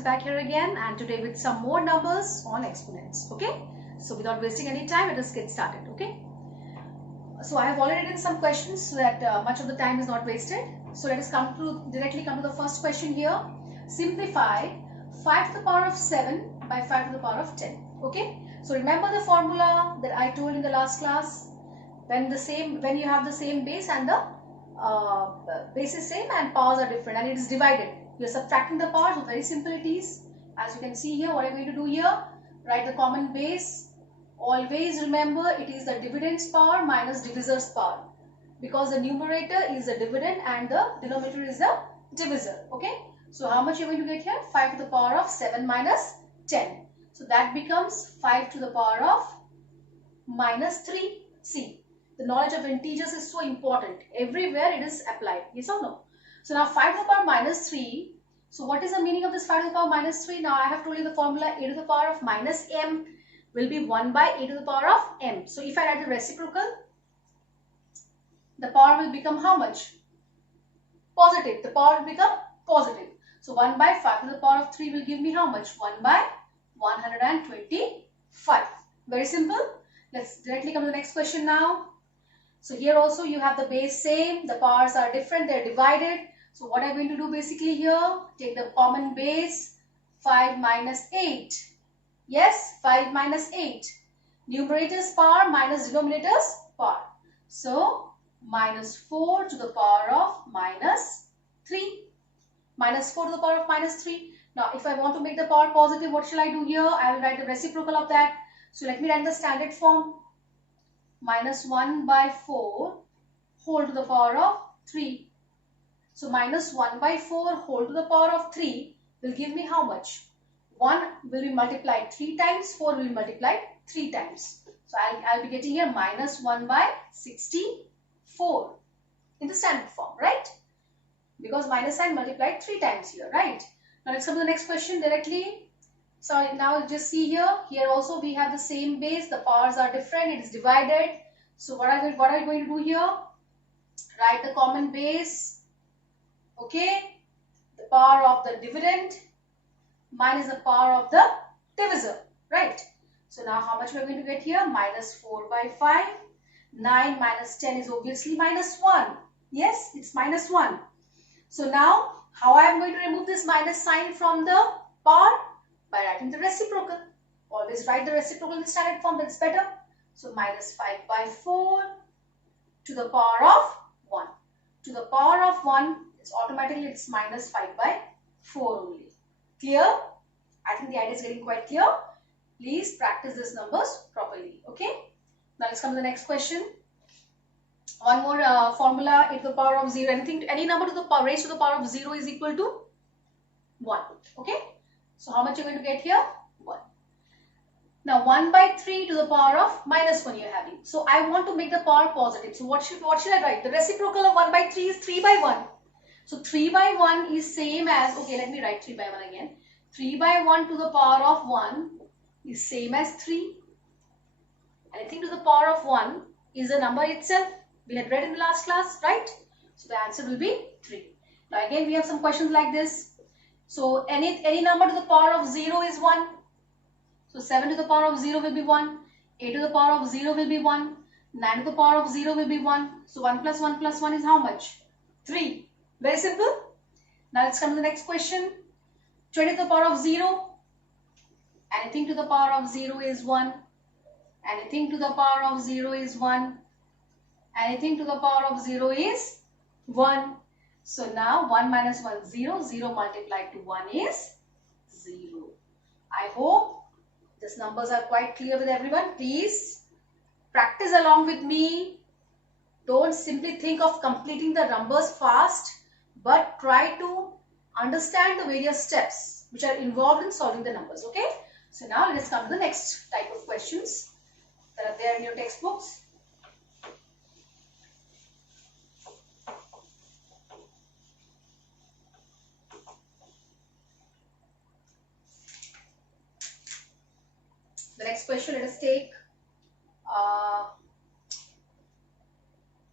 is back here again, and today with some more numbers on exponents. Okay, so without wasting any time, let us get started. Okay, so I have already written some questions so that much of the time is not wasted. So let us directly come to the first question here. Simplify 5 to the power of 7 by 5 to the power of 10. Okay, so remember the formula that I told in the last class. When you have the same base and the base is same and powers are different and it is divided, you are subtracting the powers. So very simple it is. As you can see here, what I'm going to do here, write the common base. Always remember it is the dividend's power minus divisor's power, because the numerator is the dividend and the denominator is the divisor. Okay, so how much you're going to get here? 5 to the power of 7 minus 10. So that becomes 5 to the power of minus 3. See, the knowledge of integers is so important. Everywhere it is applied. Yes or no? So now 5 to the power minus 3. So what is the meaning of this 5 to the power minus 3? Now I have told you the formula. A to the power of minus m will be 1 by a to the power of m. So if I write the reciprocal, the power will become how much? Positive. The power will become positive. So 1 by 5 to the power of 3 will give me how much? 1 by 125. Very simple. Let's directly come to the next question now. So here also you have the base same, the powers are different, they are divided. So what I'm going to do basically here, take the common base, 5 minus 8. Yes, 5 minus 8. Numerator's power minus denominator's power. So minus 4 to the power of minus 3. Minus 4 to the power of minus 3. Now if I want to make the power positive, what shall I do here? I will write the reciprocal of that. So let me write the standard form. Minus 1 by 4 whole to the power of 3. So minus 1 by 4 whole to the power of 3 will give me how much? 1 will be multiplied 3 times, 4 will be multiplied 3 times. So I'll be getting here minus 1 by 64 in the standard form, right? Because minus sign multiplied 3 times here, right? Now let's come to the next question directly. So now just see here also we have the same base, the powers are different, it is divided. So what are you going to do here? Write the common base, okay, the power of the dividend minus the power of the divisor, right? So now how much we are going to get here? Minus 4 by 5, 9 minus 10 is obviously minus 1. Yes, it's minus 1. So now how I am going to remove this minus sign from the power? By writing the reciprocal. Always write the reciprocal in the standard form, that's better. So minus 5 by 4 to the power of 1. To the power of 1, it's minus 5 by 4 only. Clear? I think the idea is getting quite clear. Please practice these numbers properly. Okay? Now let's come to the next question. One more formula, a to the power of 0. Any number to the power raised to the power of 0 is equal to 1. Okay? So how much you're going to get here? 1. Now 1 by 3 to the power of minus 1 you're having. So I want to make the power positive. So what should I write? The reciprocal of 1 by 3 is 3 by 1. So 3 by 1 is same as, okay, let me write 3 by 1 again. 3 by 1 to the power of 1 is same as 3. Anything to the power of 1 is the number itself. We had read in the last class, right? So the answer will be 3. Now again we have some questions like this. So any number to the power of 0 is 1. So 7 to the power of 0 will be 1. 8 to the power of 0 will be 1. 9 to the power of 0 will be 1. So 1 plus 1 plus 1 is how much? 3. Very simple. Now let's come to the next question. 20 to the power of 0. Anything to the power of 0 is 1. Anything to the power of 0 is 1. Anything to the power of 0 is 1. So now 1 minus 1, 0. 0 multiplied to 1 is 0. I hope these numbers are quite clear with everyone. Please practice along with me. Don't simply think of completing the numbers fast, but try to understand the various steps which are involved in solving the numbers. Okay? So now let us come to the next type of questions that are there in your textbooks. The next question, let us take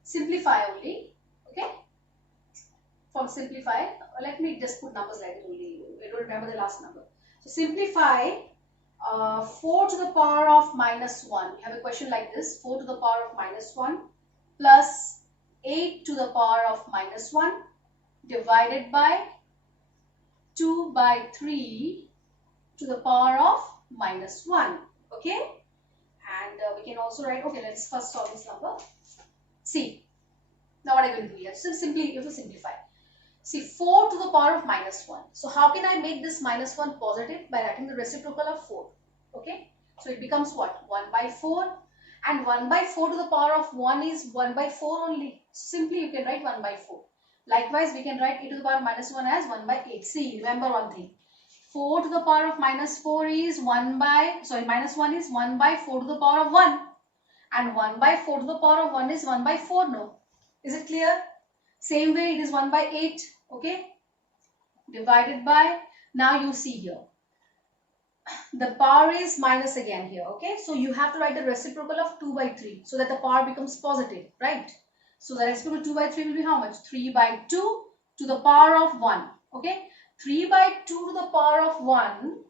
simplify only. Okay. from simplify. Let me just put numbers like it only. I don't remember the last number. So simplify 4 to the power of minus 1. You have a question like this. 4 to the power of minus 1 plus 8 to the power of minus 1 divided by 2 by 3 to the power of minus 1. Okay? And we can also write, okay, let's first solve this number. See, now what I'm going to do here? So simply, you have to simplify. See, 4 to the power of minus 1. So how can I make this minus 1 positive? By writing the reciprocal of 4. Okay? So it becomes what? 1 by 4. And 1 by 4 to the power of 1 is 1 by 4 only. Simply you can write 1 by 4. Likewise, we can write e to the power of minus 1 as 1 by 8. See, remember one thing. 4 to the power of minus 4 is minus 1 is 1 by 4 to the power of 1. And 1 by 4 to the power of 1 is 1 by 4, no? Is it clear? Same way it is 1 by 8, okay? Divided by, now you see here. The power is minus again here, okay? So you have to write the reciprocal of 2 by 3 so that the power becomes positive, right? So the reciprocal of 2 by 3 will be how much? 3 by 2 to the power of 1, okay? 3 by 2 to the power of 1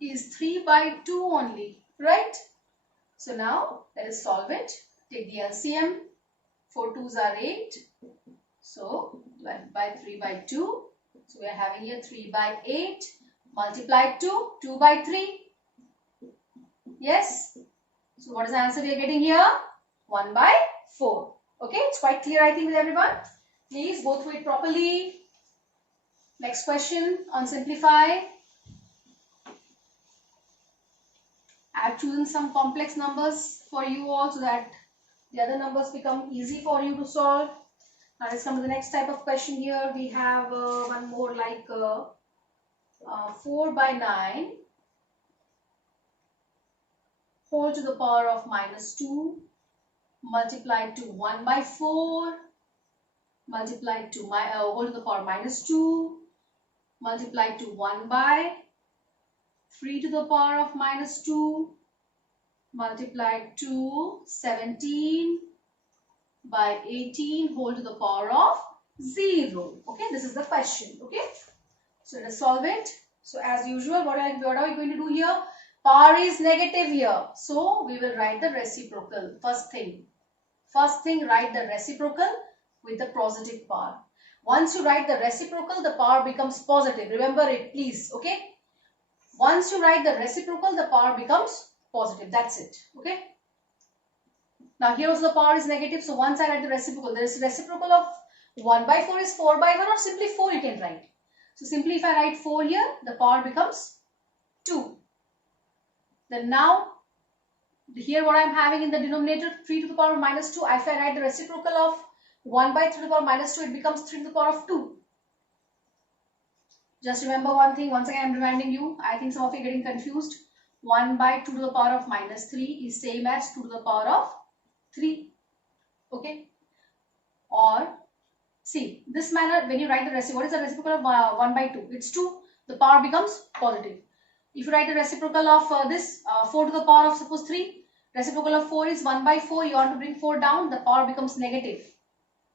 is 3 by 2 only, right? So now let us solve it. Take the LCM. 4 2s are 8. So divided by 3 by 2. So we are having here 3 by 8 multiplied to 2 by 3. Yes. So what is the answer we are getting here? 1 by 4. Okay, it's quite clear I think with everyone. Please go through it properly. Next question on simplify. I have chosen some complex numbers for you all so that the other numbers become easy for you to solve. Now let's come to the next type of question here. We have one more like 4 by 9 whole to the power of minus 2 multiplied to 1 by 4 multiplied to whole to the power minus 2 multiplied to 1 by 3 to the power of minus 2 multiplied to 17 by 18 whole to the power of 0. Okay, this is the question. Okay, so let us solve it. So as usual, what are we going to do here? Power is negative here. So we will write the reciprocal. First thing, write the reciprocal with the positive power. Once you write the reciprocal, the power becomes positive. Remember it, please. Okay. Once you write the reciprocal, the power becomes positive. That's it. Okay. Now here also the power is negative. So once I write the reciprocal, there is reciprocal of 1 by 4 is 4 by 1 or simply 4 you can write. So simply if I write 4 here, the power becomes 2. Then now here what I am having in the denominator 3 to the power of minus 2. If I write the reciprocal of 1 by 3 to the power of minus 2, it becomes 3 to the power of 2. Just remember one thing, once again I am reminding you, I think some of you are getting confused. 1 by 2 to the power of minus 3 is same as 2 to the power of 3. Okay. Or see, this manner when you write the reciprocal, what is the reciprocal of 1 by 2? It's 2. The power becomes positive. If you write the reciprocal of 4 to the power of suppose 3, reciprocal of 4 is 1 by 4. You want to bring 4 down, the power becomes negative.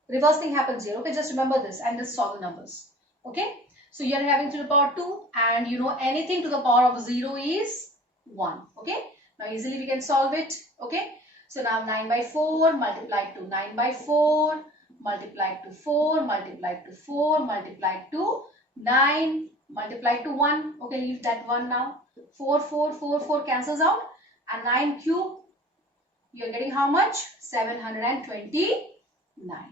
Reverse thing happens here. Okay, just remember this and just solve the numbers. Okay. So you are having 3 to the power 2 and you know anything to the power of 0 is 1. Okay. Now easily we can solve it. Okay. So now 9 by 4 multiplied to 9 by 4 multiplied to 4 multiplied to 4 multiplied to 9 multiplied to 1. Okay, leave that 1 now. 4 cancels out and 9 cube. You are getting how much? 729.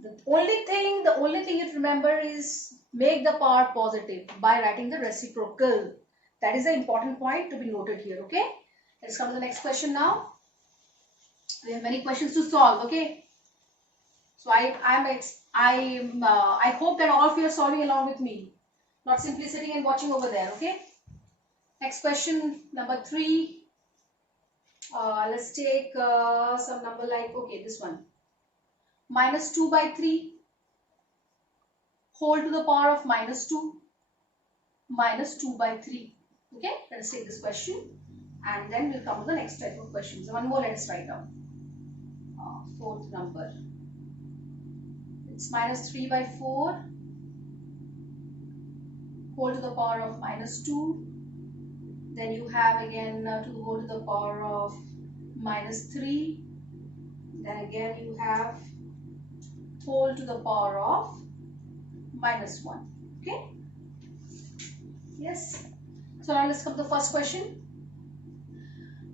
The only thing you have to remember is make the power positive by writing the reciprocal. That is the important point to be noted here. Okay. Let's come to the next question now. We have many questions to solve. Okay. So I hope that all of you are solving along with me, not simply sitting and watching over there. Okay. Next question number 3. Let's take some number like this one. Minus 2 by 3 whole to the power of minus 2 minus 2 by 3. Okay, let's take this question and then we'll come to the next type of questions. One more, let us write down. Fourth number. It's minus 3 by 4 whole to the power of minus 2. Then you have again 2 whole to the power of minus 3. Then again you have whole to the power of minus 1. Okay? Yes. So now let's come to the first question.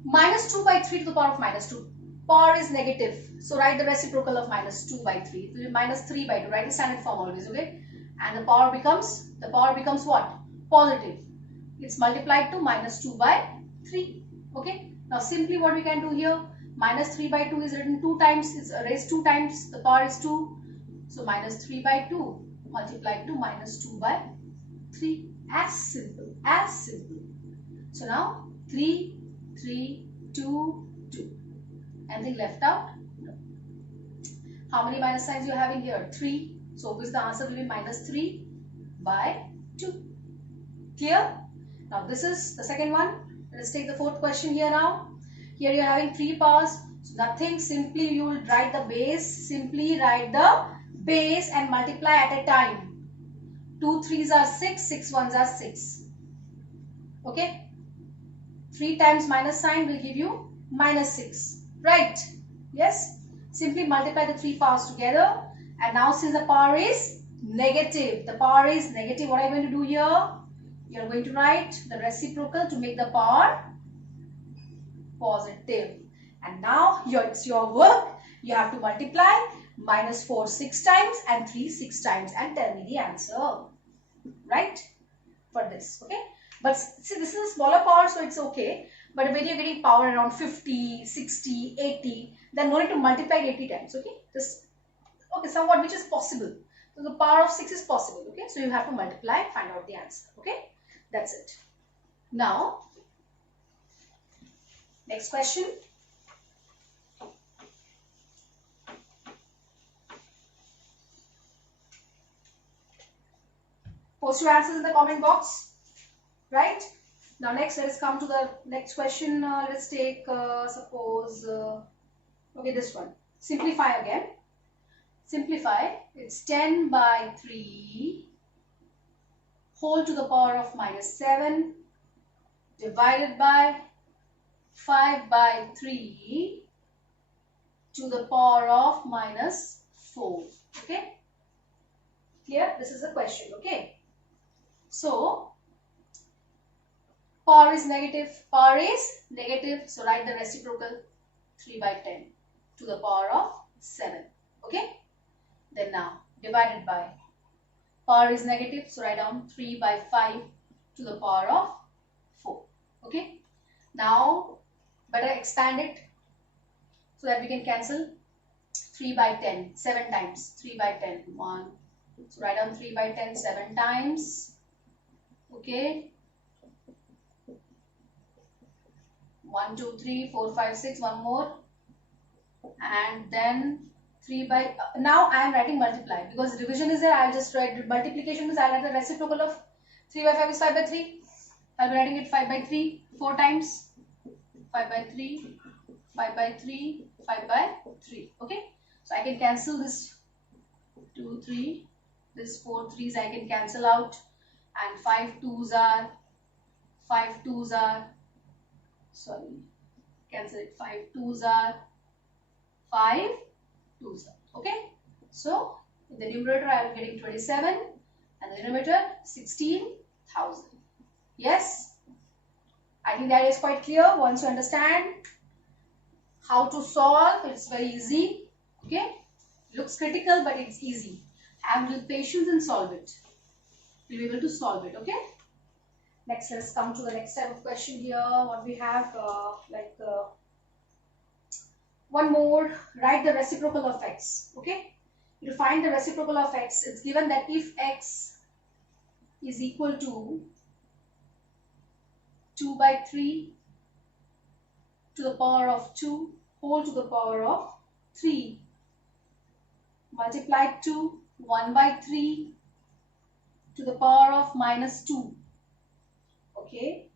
Minus 2 by 3 to the power of minus 2. Power is negative. So write the reciprocal of minus 2 by 3. It will be minus 3 by 2. Write the standard form always, okay? And the power becomes what? Positive. It's multiplied to minus 2 by 3. Okay? Now simply what we can do here, minus 3 by 2 is written 2 times. It's raised 2 times. The power is 2. So minus 3 by 2 multiplied to minus 2 by 3. As simple. As simple. So now 3, 3, 2, 2. Anything left out? No. How many minus signs you have in here? 3. So obviously the answer will be minus 3 by 2. Clear? Now this is the second one. Let's take the fourth question here now. Here you are having 3 powers. So nothing, simply you will write the base. Simply write the base and multiply at a time. 2 3s are 6, 6 1s are 6. Okay? 3 times minus sign will give you minus 6. Right? Yes? Simply multiply the 3 powers together. And now since the power is negative, what are you going to do here? You are going to write the reciprocal to make the power positive. And now it's your work. You have to multiply minus 4 6 times and 3 6 times and tell me the answer. Right? For this. Okay? But see, this is a smaller power, so it's okay. But when you're getting power around 50, 60, 80, then no need to multiply 80 times. Okay? Just, okay, somewhat which is possible. So the power of 6 is possible. Okay? So you have to multiply, find out the answer. Okay? That's it. Now, next question. Post your answers in the comment box. Right? Now next, let us come to the next question. Let's take, suppose, okay, this one. Simplify again. Simplify. It's 10 by 3 whole to the power of minus 7 divided by 5 by 3 to the power of minus 4. Okay? Clear? This is the question. Okay? So, power is negative. Power is negative. So, write the reciprocal 3 by 10 to the power of 7. Okay? Then now, divided by. Power is negative. So, write down 3 by 5 to the power of 4. Okay? Now, better expand it so that we can cancel 3 by 10 7 times. 3 by 10. 1. So, write down 3 by 10 7 times. Okay? 1, 2, 3, 4, 5, 6, one more. And then 3 by, now I am writing multiply because division is there. I will just write multiplication is, I will write the reciprocal of 3 by 5 is 5 by 3. I will be writing it 5 by 3 4 times. 5 by 3, 5 by 3, 5 by 3. Okay? So I can cancel this 2, 3, this 4 3s I can cancel out, and 5 2s are, sorry, cancel it, 5 2s are, 5 2s are. Okay? So in the numerator I am getting 27 and the denominator 16,000. Yes? I think that is quite clear. Once you understand how to solve, it's very easy. Okay? Looks critical, but it's easy. Have a little patience and solve it. You'll be able to solve it. Okay? Next, let's come to the next type of question here. What we have, one more. Write the reciprocal of x. Okay? You find the reciprocal of x. It's given that if x is equal to 2 by 3 to the power of 2 whole to the power of 3 multiplied to 1 by 3 to the power of minus 2. Okay.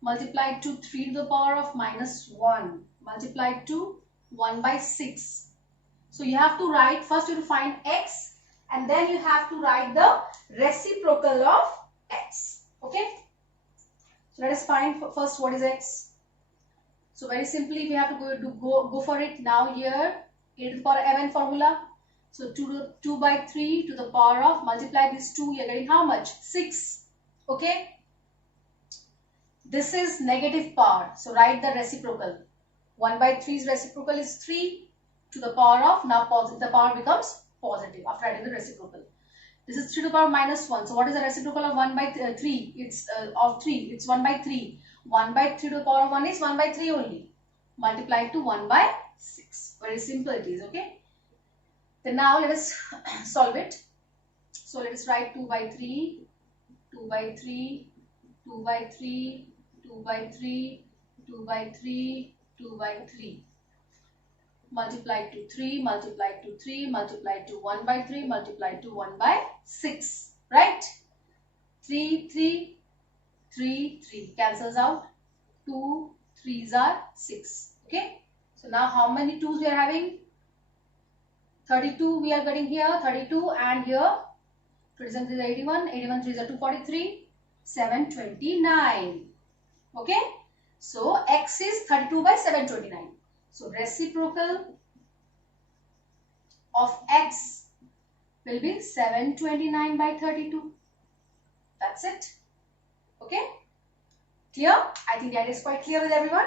Multiplied to 3 to the power of minus 1 multiplied to 1 by 6. So you have to write, first you have to find x and then you have to write the reciprocal of x. Okay, so let us find first what is x. So very simply we have to go for it now. Here a to the power mn formula. So 2 by 3 to the power of, multiply these two, you are getting how much? 6. Okay, this is negative power, so write the reciprocal. 1 by 3's reciprocal is 3 to the power of, now positive, the power becomes positive after adding the reciprocal. This is 3 to the power minus 1. So what is the reciprocal of 1 by 3? It's of 3. It's 1 by 3. 1 by 3 to the power of 1 is 1 by 3 only. Multiply to 1 by 6. Very simple it is. Okay. Then now let us solve it. So let us write 2 by 3, 2 by 3, 2 by 3, 2 by 3, 2 by 3, 2 by 3. Multiply to 3, multiply to 3, multiply to 1 by 3, multiply to 1 by 6. Right? 3, 3, 3, 3. Cancels out. 2, 3s are 6. Okay? So now how many 2s we are having? 32 we are getting here, 32, and here 27 is 81, 81 3s are 243, 729. Okay, so x is 32 by 729. So reciprocal of x will be 729 by 32. That's it. Okay, clear? I think that is quite clear with everyone.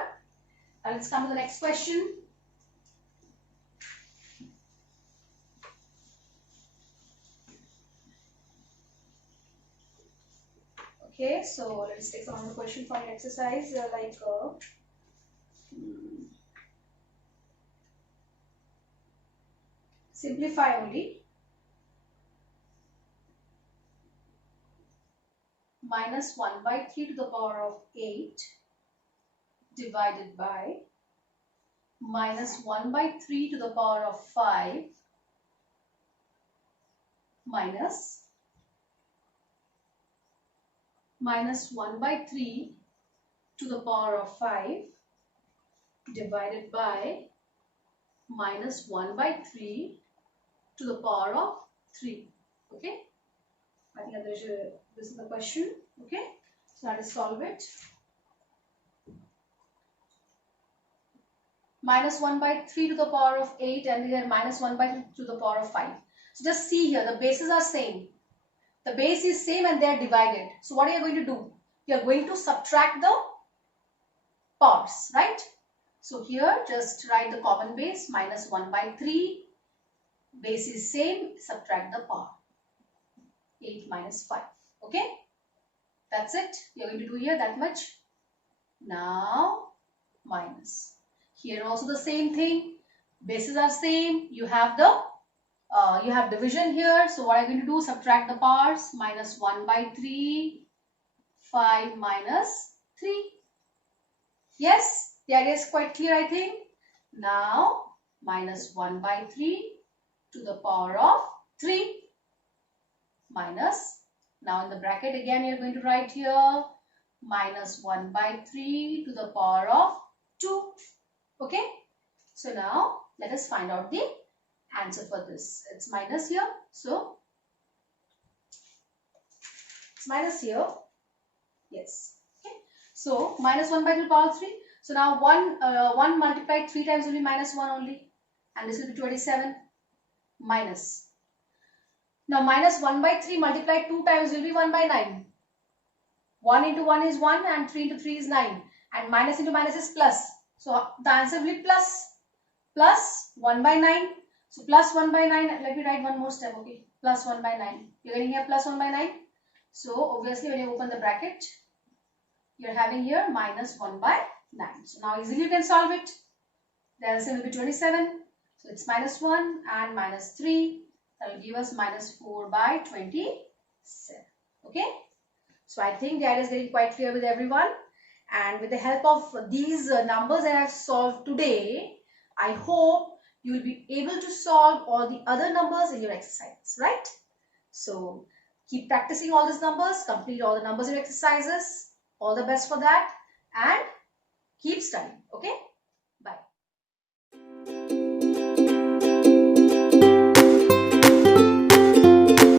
Now let's come to the next question. Okay, so let's take another question for an exercise simplify only. Minus 1 by 3 to the power of 8 divided by minus 1 by 3 to the power of 5 minus 1 by 3 to the power of 5 divided by minus 1 by 3 to the power of 3. Okay, I think this is the question. Okay, so let us solve it. Minus 1 by 3 to the power of 8, and here minus 1 by 3 to the power of 5. So just see here, the bases are same. The base is same and they are divided. So what are you going to do? You are going to subtract the powers, right? So here just write the common base, minus 1 by 3. Base is same, subtract the power. 8 minus 5. Okay? That's it. You are going to do here that much. Now minus. Here also the same thing. Bases are same. You have the division here. So what I'm going to do, subtract the powers. Minus 1 by 3, 5 minus 3. Yes, the idea is quite clear, I think. Now minus 1 by 3 to the power of 3 minus, now in the bracket again you are going to write here minus 1 by 3 to the power of 2. Okay, so now let us find out the answer for this. It's minus here, so it's minus here. Yes. Okay, so minus 1 by 2 to the power of 3. So now 1 multiplied 3 times will be minus 1 only, and this will be 27 minus. Now minus 1 by 3 multiplied 2 times will be 1 by 9. 1 into 1 is 1 and 3 into 3 is 9, and minus into minus is plus. So the answer will be plus 1 by 9. So plus 1 by 9, let me write one more step, okay. Plus 1 by 9. You're getting here plus 1 by 9. So obviously when you open the bracket, you're having here minus 1 by 9. So now easily you can solve it. The answer will be 27. So it's minus 1 and minus 3. That will give us minus 4 by 27. Okay. So I think the idea is getting quite clear with everyone. And with the help of these numbers that I have solved today, I hope you will be able to solve all the other numbers in your exercises, right? So keep practicing all these numbers, complete all the numbers in your exercises. All the best for that, and keep studying, okay?